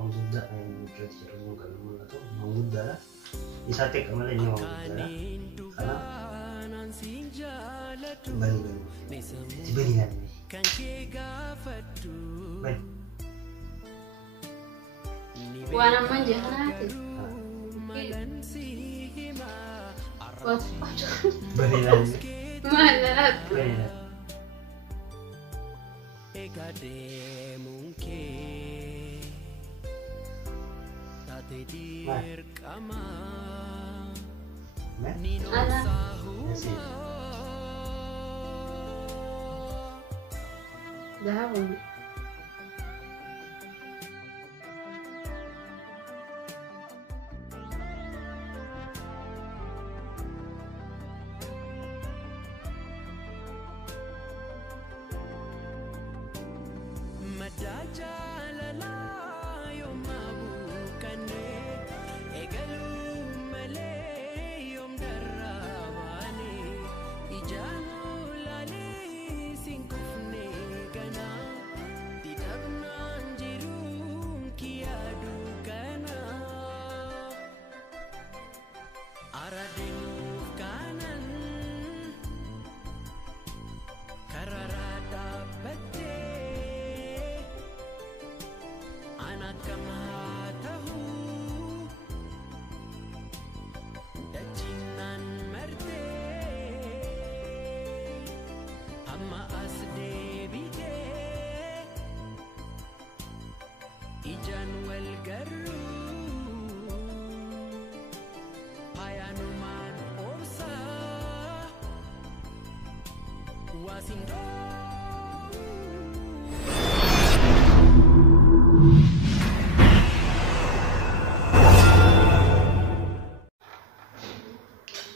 موجودة جت جربون كلام الله تو موجودة لا يساتك كمان إني موجودة لا أنا بني تبني يعني بني وأنا من جهناتي بني يعني ما لا بني لا ما أنا نسيت ذهب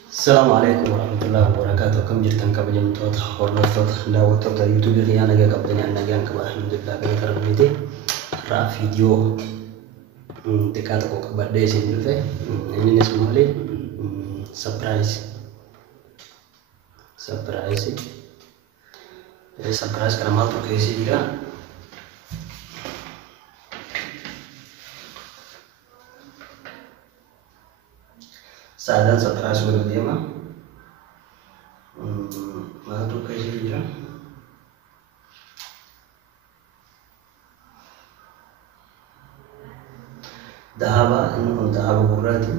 السلام عليكم ورحمة الله وبركاته. كم جرتن كبجن توت حورنا توت لا وتوت يوتيوب اللي أنا جا كبجن أنا جا كبا الحمد لله كنا تربيتي را فيديو دكاتك وكبردي سندفه ini semua le surprise karena mal tuh kesi juga sadar surprise buat dia mah mal tuh kesi juga dahaba ini pun dahaba burati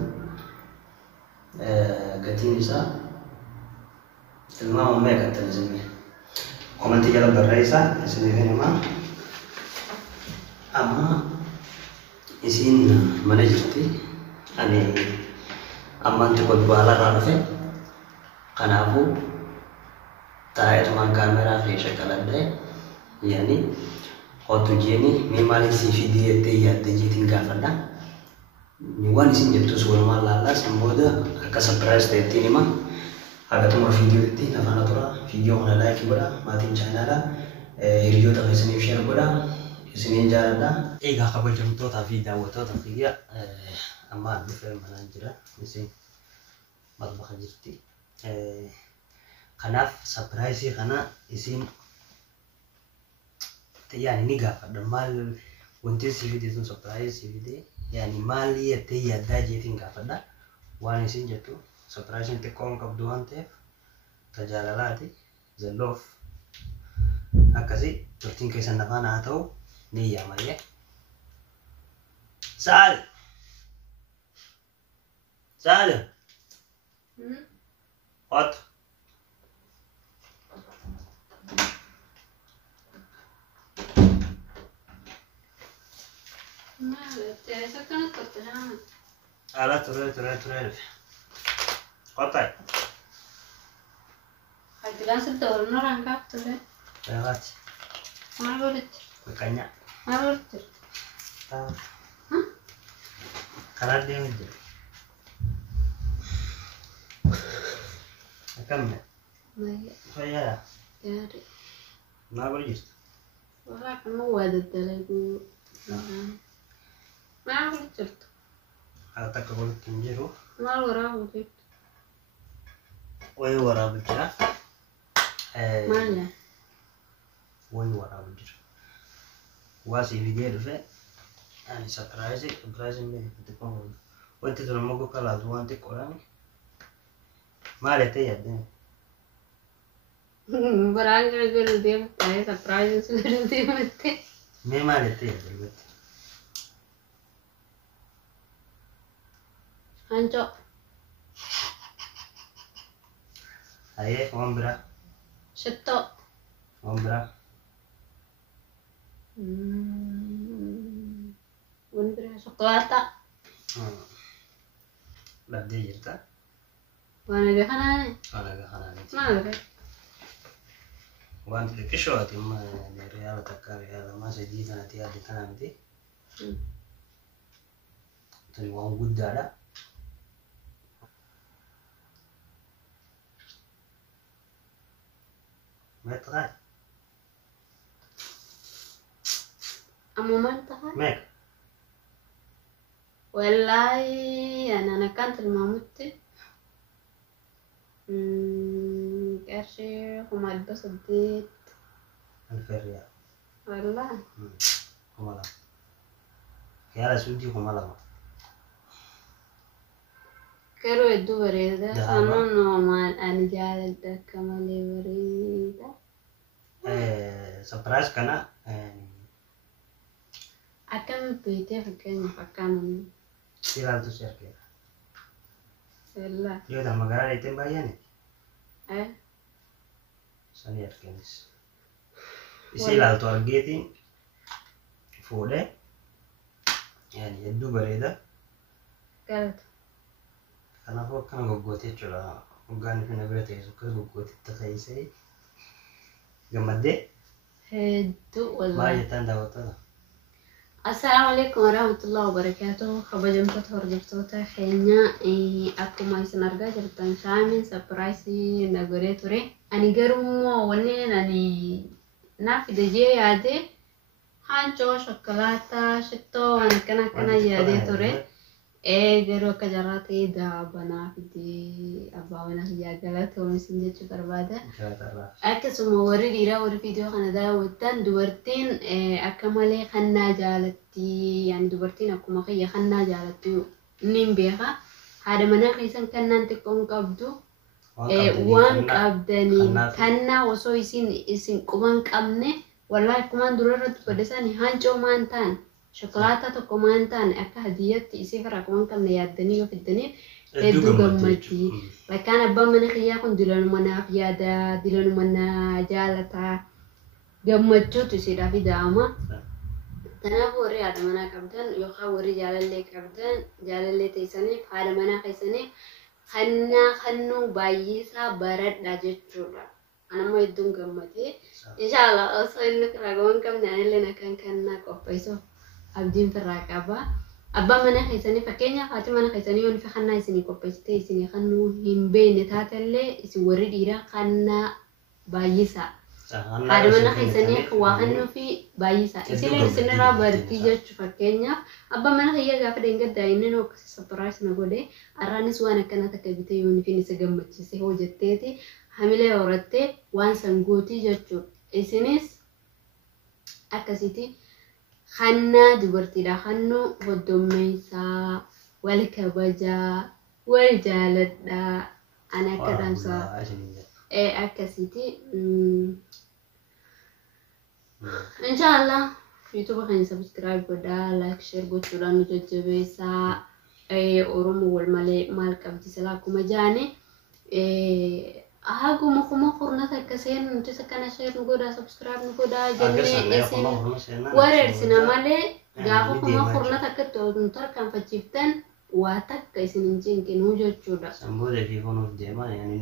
gatin isa ilma umma kata nisme komentar jalan berraisa sini kan ama isin mana jirti ane aman tuh berbalar rafe kanafu tahu teman kamera flash kalah deh yani waktu jeni memang si video itu ya terjadi nggak pernah Niwan isin jatuh sebelum lala semboda agak surprise deh ini mah agak tuh video itu nafana tora video mana like boda matiin channel lah video tak isini share boda isini jalan dah gak kabel jam tuh tapi video tuh tapi ya aman film mana jera isin mat bakal jadi karena surprise sih karena isin يعني نيجا فدمال وانتي سيفيدي تون سبرايز سيفيدي يعني مالي يتي يدا جيتين كافدا واني سنجتو سبرايز انتي كون كبدوان تيف تجالالاتي زلوف أكاسي ترتين كيسان نفانا هاتو نيا مايه سال وات ala turun kotai Hadiran setor orang kap tuh deh. lewat Malurit. makanya Malurit. karena dia aja akan ya Baik. saya Ya deh. malurit Orang kamu wadah telegu. Malurit. atau kalau tinjau Malurit. Woi wara bujira Mana? woi wara bujira wasi video dufe يعني سبرايز اللي تكون وانت تلمقوا كلا دوان تقولاني ما عليك يا Barang agar dia tahu surprise sudah dia mesti. مي ما عليك يا دلوقتي Hancur. هاي وامبرا Setok. وامبرا Bun beras coklat. بدي جرتا Mana dia kana ni? انا خلاني Mana dia? وانت كشوتي ما يعني ريال تكا ريال ما سجيت انا تي هذه كلام دي تري وان قد على ما تغاي Amo mantap. ميك Wallahi, anak kan terima muti. Kasih kumat sedikit. 1000 ريال Wallahi. كمالا يا سودي كمالا Kero itu berita. Dah, Sana noman ane jalan dah kembali berita. سبرايز كان Akan berita fakirnya akan. سيلان تشارك Wallahi. يو ده مقالة يتم بياني Eh. سنير كنس سيلان تورجيتي فوده يعني يدو بريدة Kalat. أنا فوق كان غوغوتي تشلا وغاني في نبرة يسوع غوغوتي تخيسي جمدة Itu ما wallahi. يتان دعوتها Assalamualaikum warahmatullahi wabarakatuh. Kabajam kot hordoftoota keenya akkuma isin argaa jirtan shaamin surprise nagoree ture. Ani garuu wanneen ani naaf fide jee yaade hancoo shokkolaataa shittoo waan akkana yaadee ture. Garuu akka jarraa ta'ee daabanaa fide abbaa manaa fiyyaa galatoomisin jechuu barbaada. Akkasuma warri dhiiraa warri viidiyoo kana daawwattan dubartiin akka malee kannaa jaalatti yani dubartiin akkuma kiyya kannaa jaalatti nin beeka haadha manaa keessan kannaan xiqqoon qabdu waan qabdanii kannaa osoo isin quban qabne wallahi akkumaan dura irratti fudhatan hancoo maan ta'an shokolaataa tokko maan ta'an akka hadiyyatti isii fira quban qabne yaaddanii yoo fiddaniif hedduu gammachii. Lakkaan abbaan mana kiyyaa kun dilanuma naaf yaada, dilanuma na jaalataa, gammachuutu isiidhaaf ida'ama. Kanaafuu warri haadha manaa qabdan yookaan warri jaalallee qabdan jaalallee teessaniif haadha manaa keessaniif kannuu baay'isaa baradhaa jechuudha. Anammoo hedduun gammadee. Inshaallah osoo inni ragaawwan qabne anillee akkan kannaa qopheessuuf abdiin firraa qaba. Abbaan mana keessanii fakkeenyaaf haati mana keessanii yoo nufi kannaa isinii qopheessitee isinii kannuu hin beekne taatellee isin warri dhiiraa kannaa baay'isaa. Haadha mana keessanii waa kannuu fi baay'isaa. Isinlee isinirraa bartii jechuu fakkeenyaaf abbaan mana kiyyaa gaafa deengaddaa inni noo akkasii saparaas na godhe arraanis waan akkana takka bitee yoo nufi isa gammachiise hojjetteeti hamilee horattee waan sangootii jechuudha. Isinis akkasitti. Kannaa dubartiidha kannuu hoddommeessaa wal kabajaa wal jaaladhaa ana akka dhaamsaa akkasitti inshaallah yuutuuba kan subscribe godhaa like share gochuudhaan nu jajjabeessaa oromoo wal malee maal qabdi silaa akkuma jaane Aguma kuma kurna takkaseen nuti sakkana share nu godhaa subscribe nu godhaa jennee isin wareersina malee gaafa kuma kurna takkatti nu tarkaanfachiiftan waa takka isin hin cinqinuu jechuudha.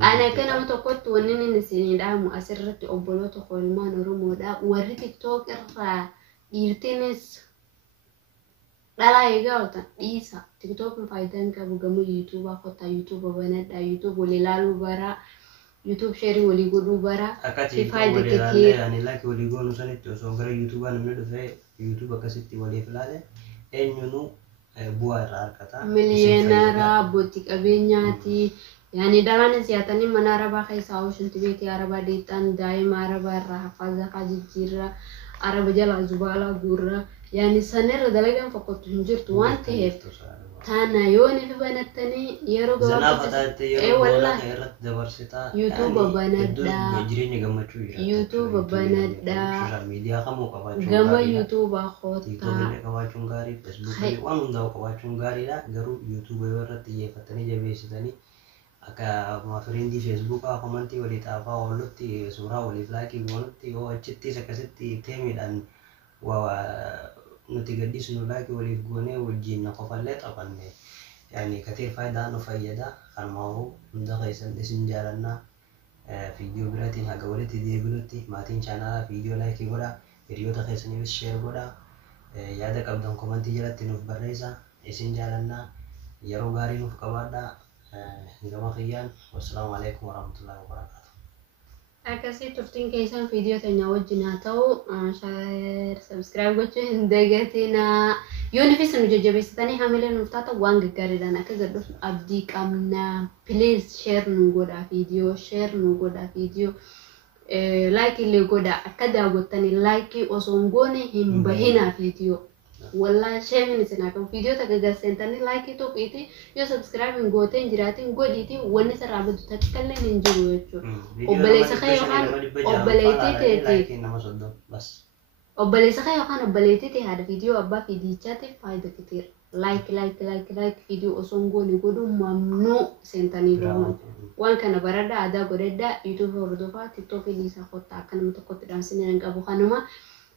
Ani akka nama tokkotti wanni inni isinii dhaamu asirratti obboloota kolmaan Oromoodha. Warri TikTok irraa dhiirtiinis dhalaa eegaa ootan dhiisa. TikTok faayidaan qabu gamoo YouTube'a kottaa YouTube banadhaa YouTube walii ilaaluu baraa. YouTube share wali godhuu bara faayida keetii yani like wali godhuu sanitti osoo gara YouTube namni dhufee YouTube akkasitti waliif ilaale eenyunu bu'aa irraa argata miliyeenara abbootii qabeenyaati yani daraanis yaatanii mana arabaa keessaa ooshinti beekii arabaa deettaan daa'ima arabaa irraa hafaaza jijjiirra araba jala zubaalaa guurra يعني سنر دلقا فقط هنجرت وانت هيك تانا يوني في بنتني يرو زنا فتات اي يرو والله بولا خيرت دبرستا يوتيوب بندا جريني جمچو جرا يوتيوب بندا سوشال ميديا خمو كواچون gama غاري يوتيوب تيك توك خوتا اللي كواچون غاري فيسبوك اللي وان داو كواچون غاري لا غرو يوتيوب ورت يفتني جبيستني akka ma friend Facebook aku manti wali tafa olutti sura wali flaki wolutti o achitti sakasitti temidan wa nuti gadis nulaki wali gone wajin qofallet qabanne يعني كثير فايدة أنا فايدة كان معه من دقيقة اسم جارنا فيديو براتي هقولتي دي بلوتي ما تين شانا فيديو لايك يقولا فيديو دقيقة سني بس شير قولا يادك أبدون كومنتي جلت نوف بريسا اسم جارنا يرو غاري نوف كوادا نجمع خيان والسلام عليكم ورحمة الله وبركاته. Akkasii turtiin keessan viidiyoo teenya wajjin haa ta'u share subscribe gochuun hin dagatina yoo nifis nu jajjabeessitanii hamilee nuuf taata waan gaggaariidhaan akka gadhuuf abdii qabna. Please share nu godhaa viidiyoo like illee godhaa akka daawwattanii like osoo hin goone hin bahinaa viidiyoo. والله شيء من سناكم فيديو تقدر سنتني لايك تو بيتي يو سبسكرايب نقطين جراتين قديتي ونسر عبد تتكلم نجوا يجوا وبليس خير خان وبليتي تيتي بس وبليس خير خان وبليتي تي هذا فيديو أبا في ديجاتي فايدة كتير لايك فيديو أسونغو نقولوا ممنوع سنتني لهم وان كان بردا ada goreda YouTube وردوفا تيك توك اللي ساخوتا كان متقط دام سنين أبو خانما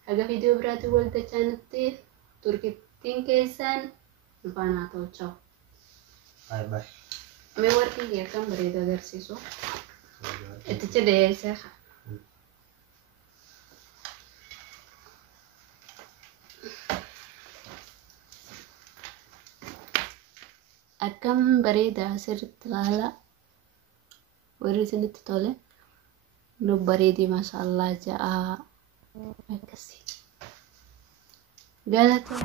هذا فيديو براتي ولد channel Turkitin kesan nufana atau ciao. Bye bye. Me working ya kan berita dari sisu. Itu cedek saya. Akan berita sertala. Berita ini tole. Nu berita masalah jaa. Makasih. Galata.